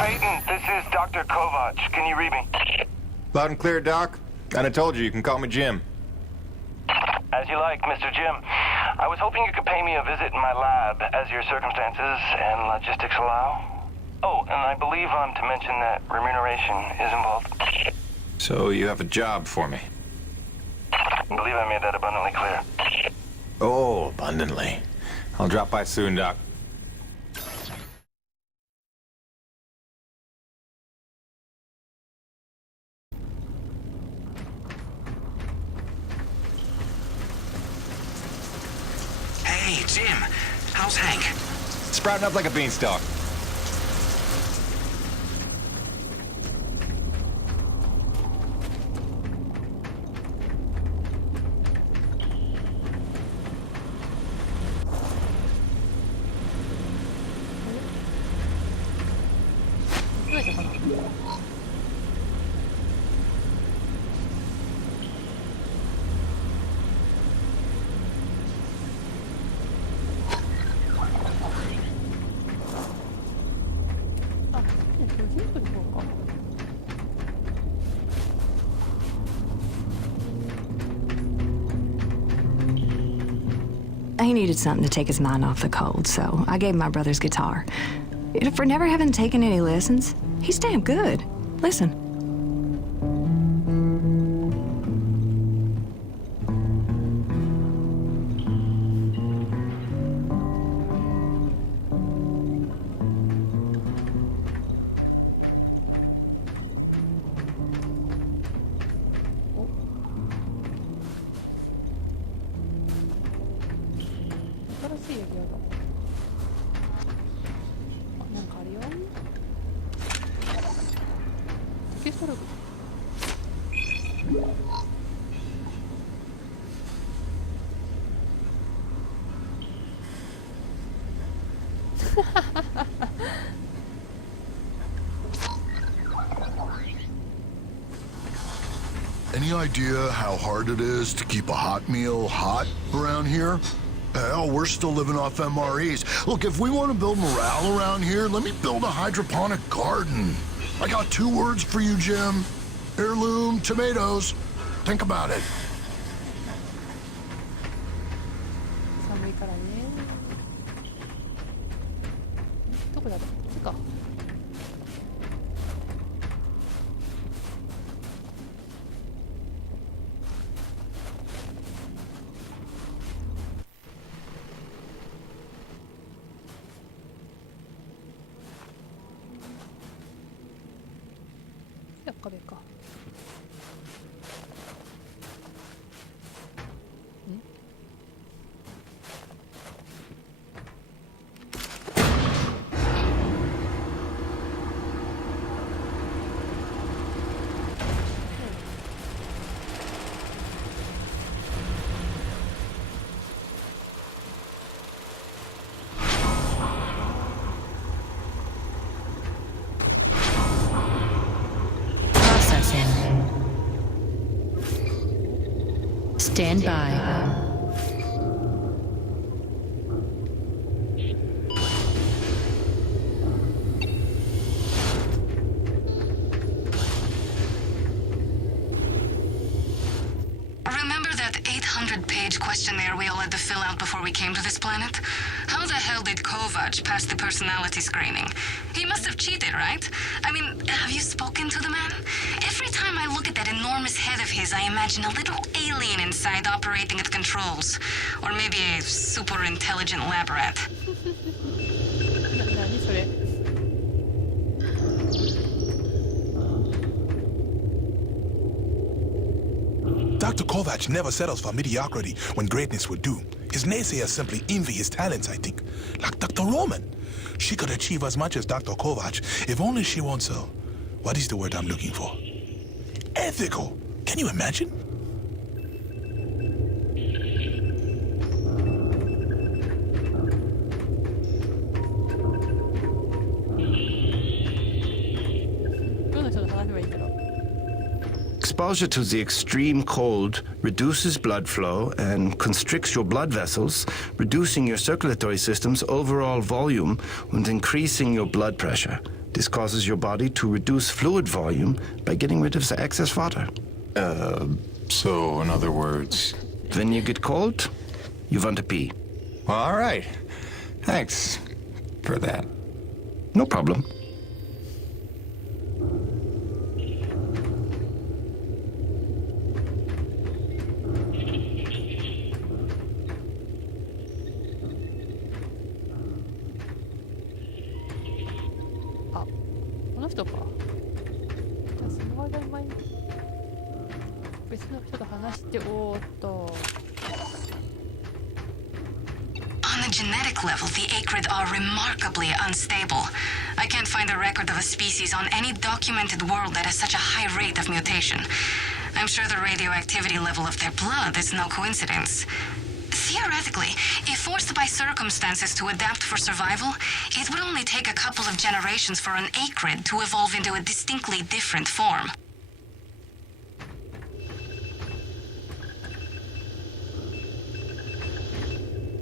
Peyton, this is Dr. Kovac. Can you read me? Loud and clear, Doc. Kinda told you can call me Jim. As you like, Mr. Jim. I was hoping you could pay me a visit in my lab as your circumstances and logistics allow. Oh, and I believe I'm to mention that remuneration is involved. So you have a job for me? I believe I made that abundantly clear. Oh, abundantly. I'll drop by soon, Doc. Hey, Jim. How's Hank? Sprouting up like a beanstalk. He needed something to take his mind off the cold, so I gave him my brother's guitar. For never having taken any lessons, he's damn good. Listen. Any idea how hard it is to keep a hot meal hot around here? Hell, we're still living off MREs. Look, if we want to build morale around here, let me build a hydroponic garden. I got 2 words for you, Jim. Heirloom tomatoes. Think about it. 寒いからね。どこだろう？こっちか。壁か。Stand by. Remember that 800-page questionnaire we all had to fill out before we came to this planet? How the hell did Kovac pass the personality screening? He must have cheated, right? I mean, have you spoken to the man? Every time I look at that enormous head of his, I imagine a little alien inside operating at controls. Or maybe a super intelligent lab rat. 何それ? Dr. Kovac never settles for mediocrity when greatness would do. His naysayers simply envy his talents, I think. Like Dr. Roman. She could achieve as much as Dr. Kovac if only she wants so. What is the word I'm looking for? Ethical. Can you imagine? Exposure to the extreme cold reduces blood flow and constricts your blood vessels, reducing your circulatory system's overall volume and increasing your blood pressure. This causes your body to reduce fluid volume by getting rid of the excess water. So, in other words... When you get cold, you want to pee. Well, all right. Thanks for that. No problem. あ、この人か。じゃあその間に前に別の人と話して、おーっと。On a genetic level, the acrid are remarkably unstable. I can't find a record of a species on any documented world that has such a high rate of mutation. I'm sure the radioactivity level of their blood is no coincidence. Theoretically, if forced by circumstances to adapt for survival, it would only take a couple of generations for an acrid to evolve into a distinctly different form.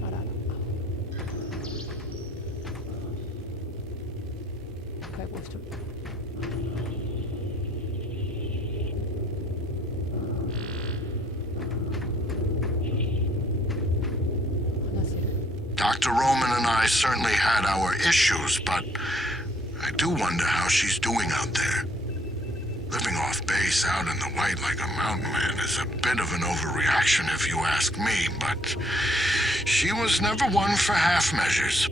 あらら。解剖しとる。話せる。Dr. Roman and I certainly had our issues, but I do wonder how she's doing out there. Living off base out in the white like a mountain man is a bit of an overreaction if you ask me, but she was never one for half measures.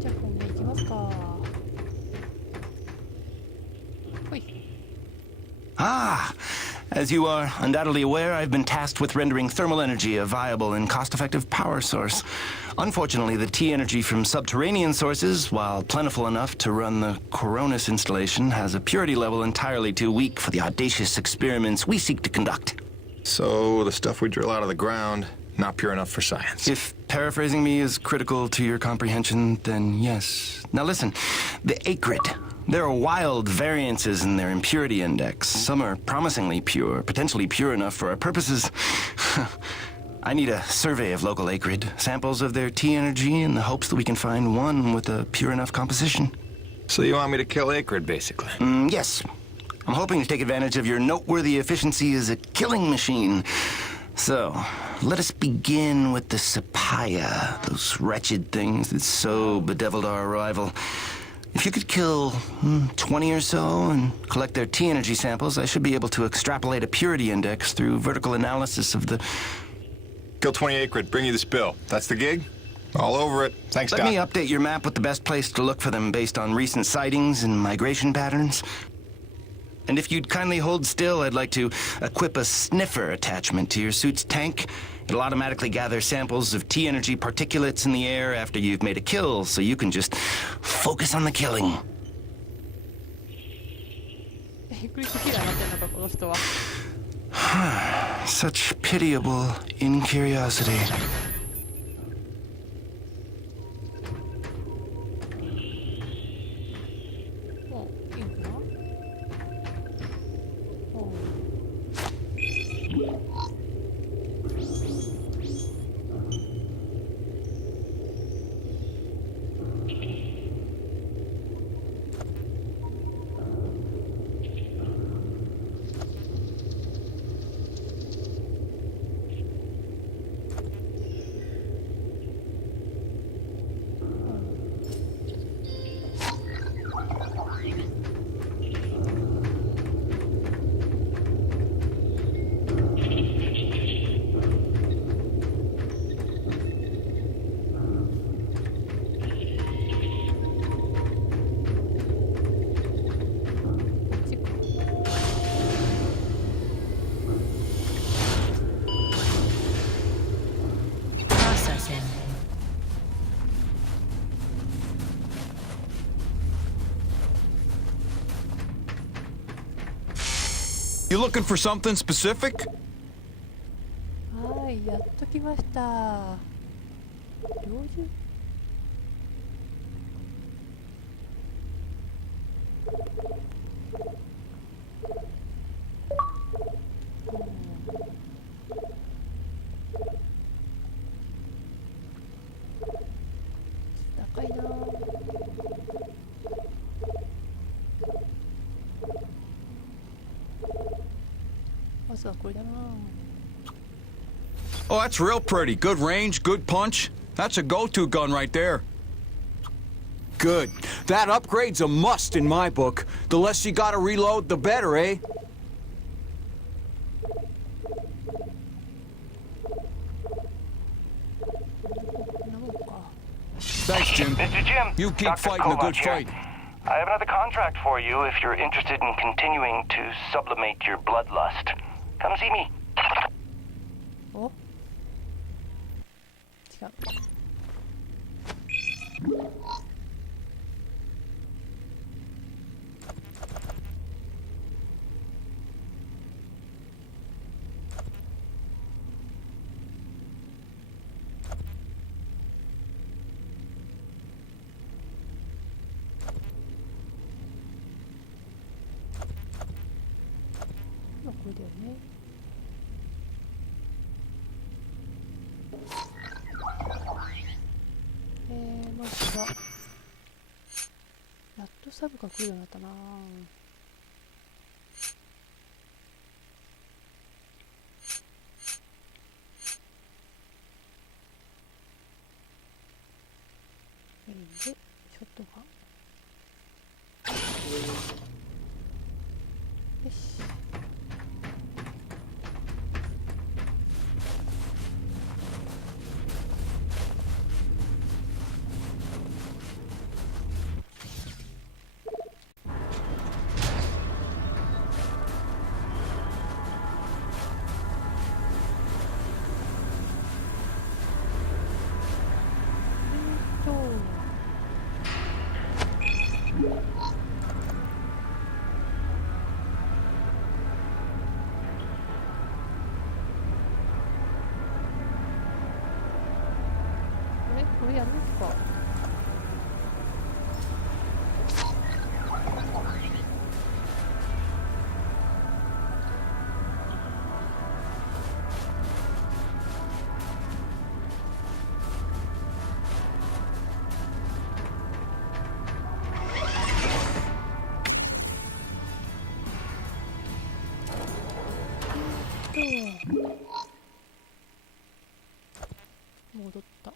じゃあ本命いきますか。ほい。 Ah, as you are undoubtedly aware, I've been tasked with rendering thermal energy a viable and cost-effective power source. Unfortunately, the T-energy from subterranean sources, while plentiful enough to run the Coronis installation, has a purity level entirely too weak for the audacious experiments we seek to conduct. So, the stuff we drill out of the ground, not pure enough for science. If paraphrasing me is critical to your comprehension, then yes. Now listen, the acrid. There are wild variances in their impurity index. Some are promisingly pure, potentially pure enough for our purposes. I need a survey of local acrid, samples of their T-energy in the hopes that we can find one with a pure enough composition. So you want me to kill Acrid, basically? Yes. I'm hoping to take advantage of your noteworthy efficiency as a killing machine. So, let us begin with the Sapaya, those wretched things that so bedeviled our arrival. If you could kill 20 or so and collect their T-energy samples, I should be able to extrapolate a purity index through vertical analysis of the... Kill 20 Acrid, bring you this bill. That's the gig? All over it. Thanks, Doc. Let me update your map with the best place to look for them based on recent sightings and migration patterns. And if you'd kindly hold still, I'd like to equip a sniffer attachment to your suit's tank. It'll automatically gather samples of T-energy particulates in the air after you've made a kill, so you can just focus on the killing. クリックキラーになってんのかこの人は。Such pitiable incuriosity. もういいのかな。おう。You looking for something specific? はい、やっときました。猟銃。まずはこれだな。 Oh, that's real pretty. Good range, good punch. That's a go-to gun right there. Good. That upgrade's a must in my book. The less you gotta reload, the better, eh? Thanks, Jim. Mr. Jim, You keep Dr. fighting a good Kovac here. fight. I have another contract for you if you're interested in continuing to sublimate your bloodlust. Come see me. お、違う。これだよね。まずはやっとサブが来るようになったな。メインでショットガン。よし。これやるか。戻った。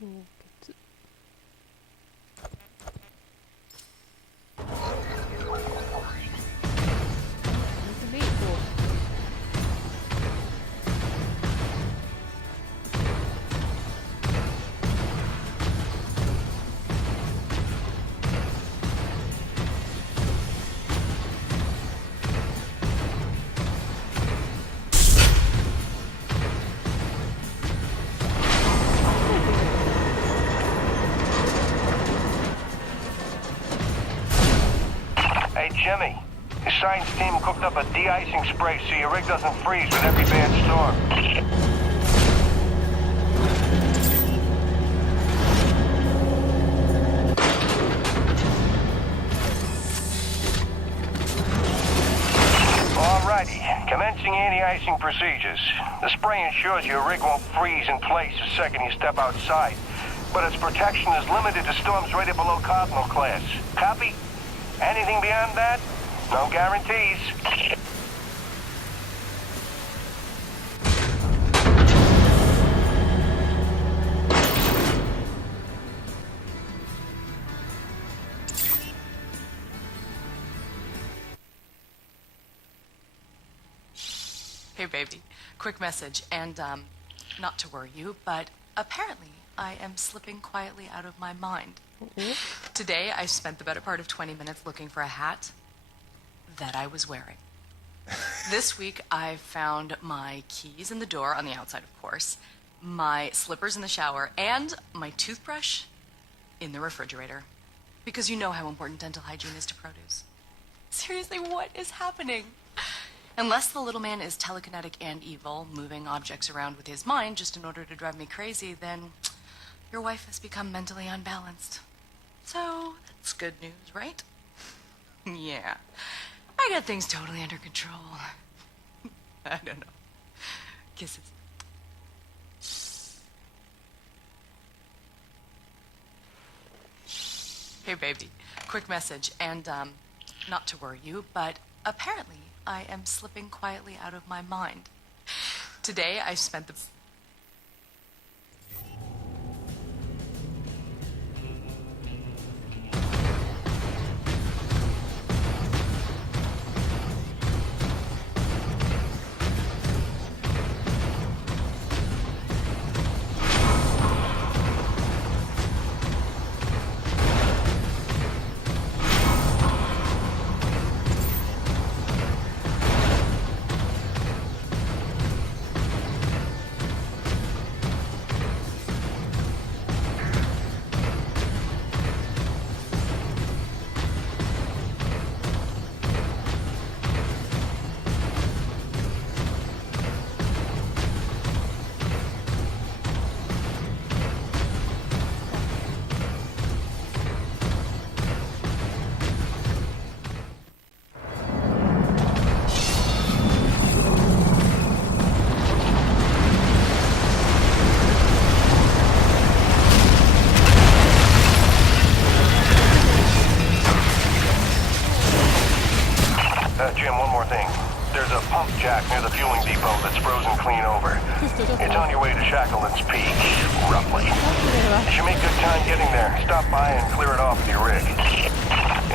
氷結。メイクを。Hey, Jimmy. Your science team cooked up a de-icing spray so your rig doesn't freeze with every bad storm. Alrighty, commencing anti-icing procedures. The spray ensures your rig won't freeze in place the second you step outside, but its protection is limited to storms rated below Cardinal class. Copy? Anything beyond that? No guarantees. Hey, baby. Quick message, and, not to worry you, but apparently I am slipping quietly out of my mind. Today, I spent the better part of 20 minutes looking for a hat that I was wearing. This week, I found my keys in the door, on the outside, of course, my slippers in the shower, and my toothbrush in the refrigerator. Because you know how important dental hygiene is to produce. Seriously, what is happening? Unless the little man is telekinetic and evil, moving objects around with his mind just in order to drive me crazy, then your wife has become mentally unbalanced. So, that's good news, right? Yeah. I got things totally under control. I don't know. Kisses. Hey, baby. Quick message, and, not to worry you, but apparently I am slipping quietly out of my mind. Today I spent the... Jim, one more thing. There's a pump jack near the fueling depot that's frozen clean over. It's on your way to Shackleton's Peak, roughly. If you make good time getting there, stop by and clear it off with your rig.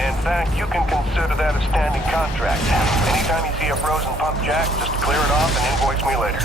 In fact, you can consider that a standing contract. Anytime you see a frozen pump jack, just clear it off and invoice me later.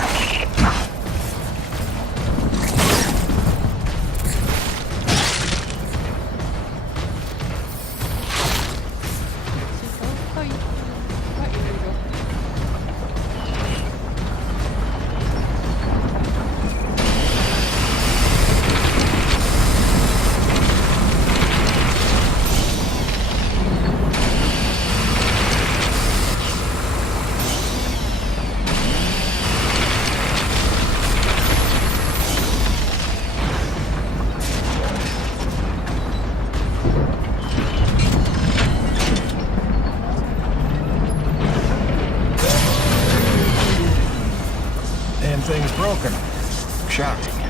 Thing's broken. Shocking.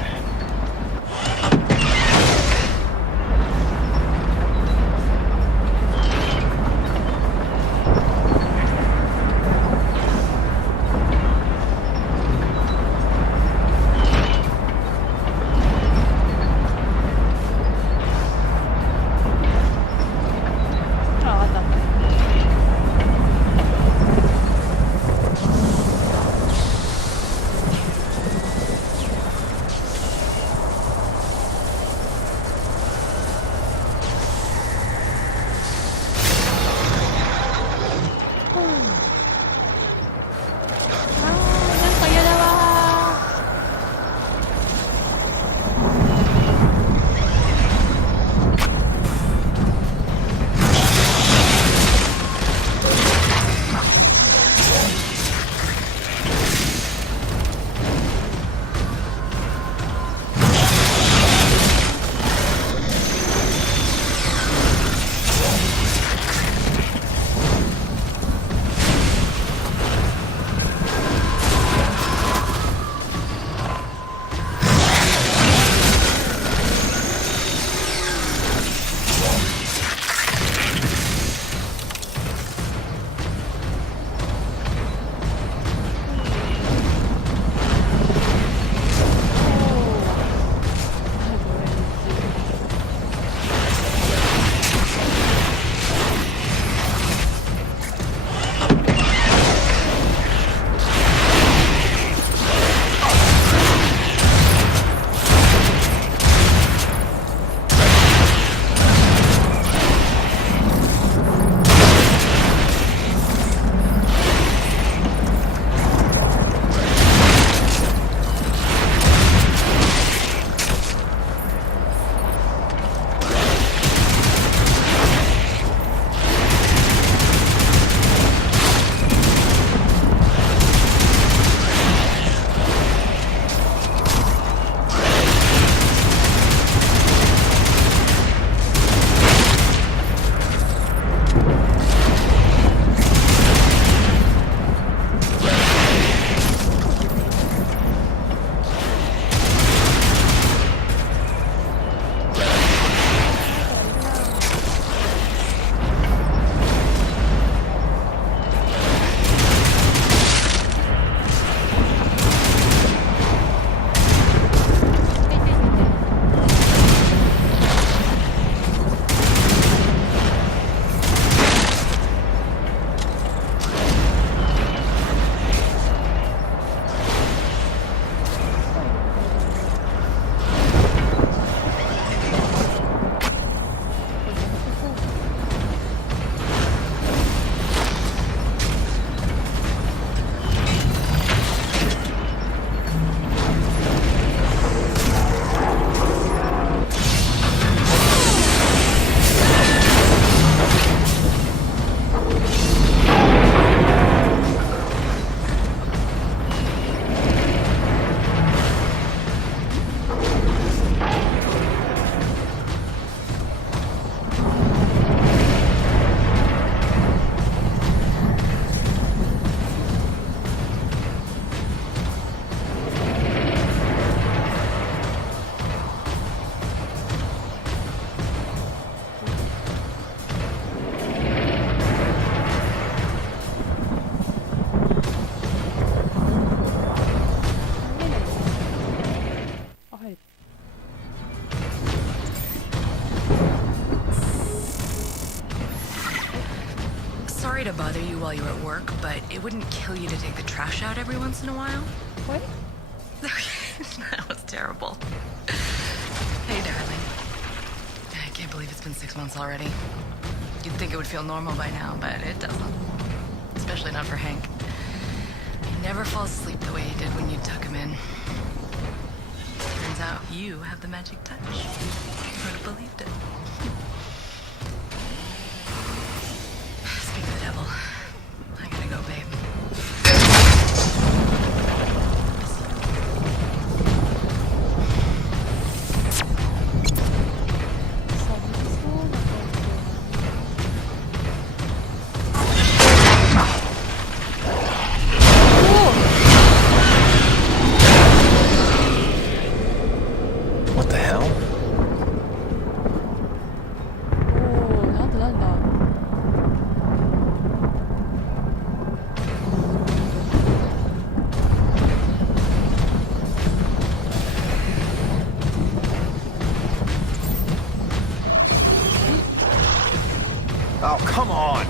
to bother you while you're at work, but it wouldn't kill you to take the trash out every once in a while. What? That was terrible. Hey, darling. I can't believe it's been 6 months already. You'd think it would feel normal by now, but it doesn't. Especially not for Hank. He never falls asleep the way he did when you tuck him in. Turns out you have the magic touch. Who'd have believed it? Speak of the devil. I gotta go, babe. What the hell? おお、なんだなんだ。Oh, come on!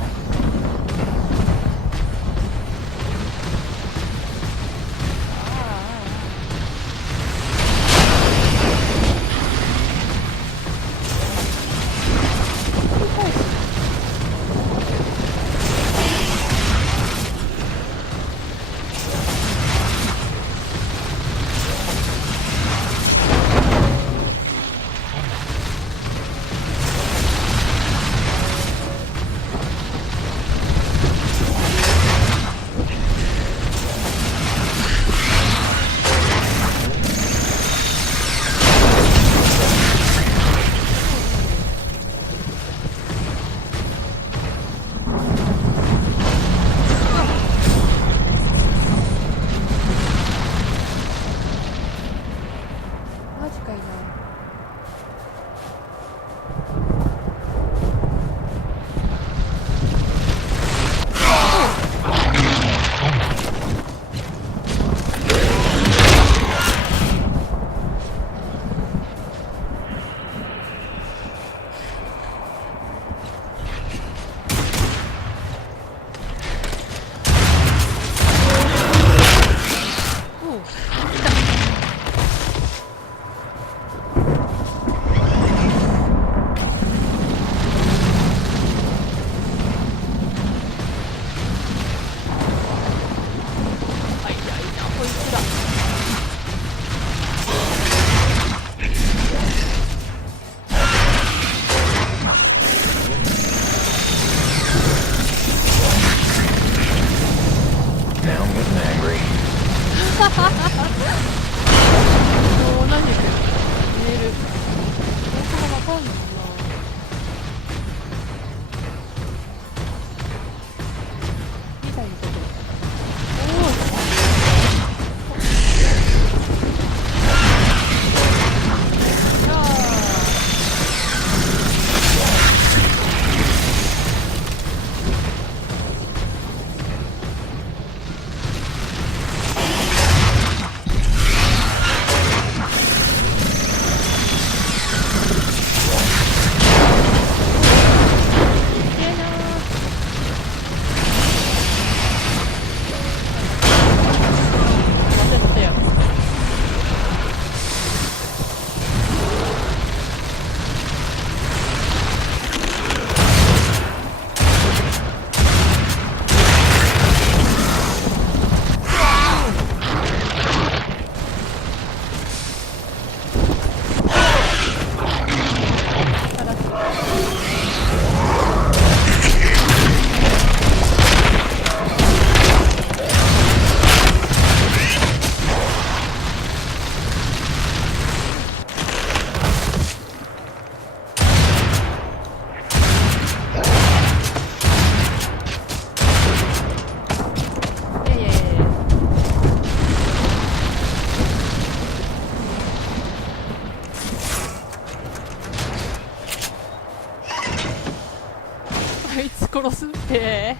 殺すって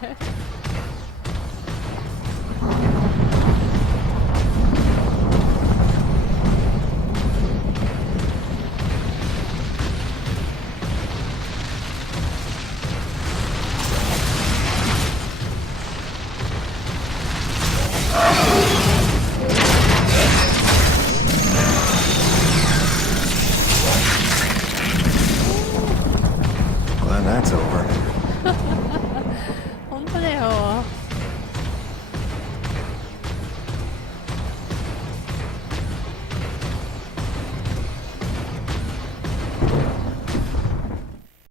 glad that's over.